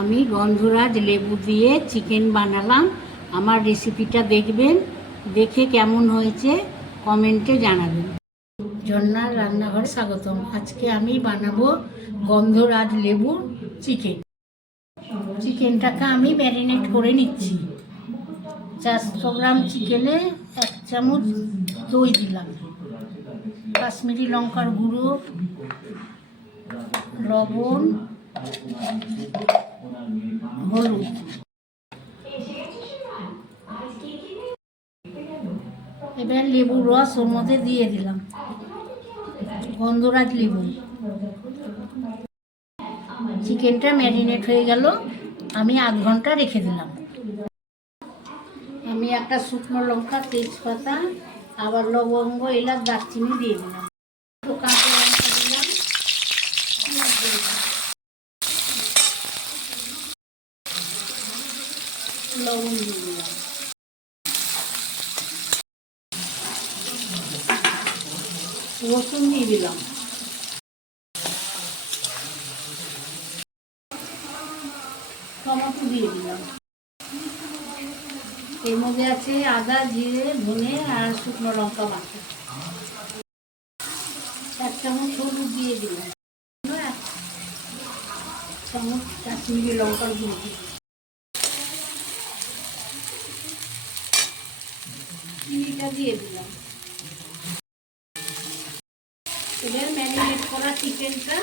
আমি গন্ধরাজ লেবু দিয়ে চিকেন বানালাম। আমার রেসিপিটা দেখবেন, দেখে কেমন হয়েছে কমেন্টে জানাবেন। ঝর্ণার রান্নাঘরে স্বাগতম। আজকে আমি বানাবো গন্ধরাজ লেবুর চিকেন। চিকেনটাকে আমি ম্যারিনেট করে নিচ্ছি। 400 গ্রাম চিকেনে 1 চামচ দই দিলাম, কাশ্মীরি লঙ্কার গুঁড়ো, লবণ, হলুদ। এবার লেবুর রস ওর মধ্যে দিয়ে দিলাম, গন্ধরাজ লেবু। চিকেনটা ম্যারিনেট হয়ে গেল, আমি আধ ঘন্টা রেখে দিলাম। আমি একটা শুকনো লঙ্কা, তেজপাতা, আবার লবঙ্গ, এলাচ, দারচিনি দিয়ে দিলাম। তো কাঁচা লঙ্কা দিলাম, লবণ দিয়ে দিলাম, রসুন দিয়ে দিলাম, টমেটো দিয়ে দিলাম। এর মধ্যে আছে আদা, জিরে, ধনে আর শুকনো লঙ্কা বাটা। 1 চামচ হলুদ দিয়ে দিলাম, 1 চামচ কাশ্মীরি লঙ্কার গুঁড়ো, চিনিটা দিয়ে দিলাম। এবার ম্যারিনেট করা চিকেনটা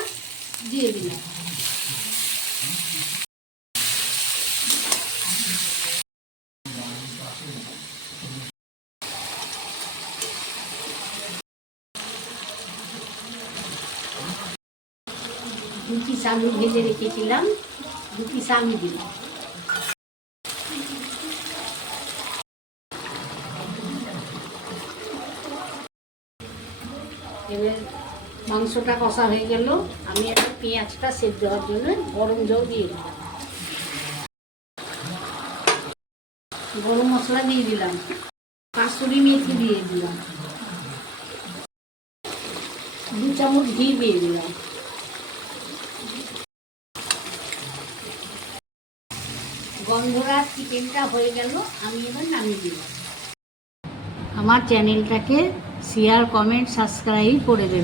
দিয়ে দিলাম। দুটি আলু ভেজে রেখেছিলাম, 2 পিস আলু দিলাম। এবার মাংসটা কষা হয়ে গেল, আমি একটা পেঁয়াজটা সেদ্ধ হওয়ার জন্য গরম জল দিয়ে দিলাম। গরম মশলা দিয়ে দিলাম, কাসুরি মেথি দিয়ে দিলাম, 2 চামচ ঘি দিয়ে দিলাম। গন্ধরাজ চিকেনটা হয়ে গেল, আমি এবার নামিয়ে দিলাম। আমার চ্যানেলটাকে শেয়ার, কমেন্ট, সাবস্ক্রাইব করে দেবেন।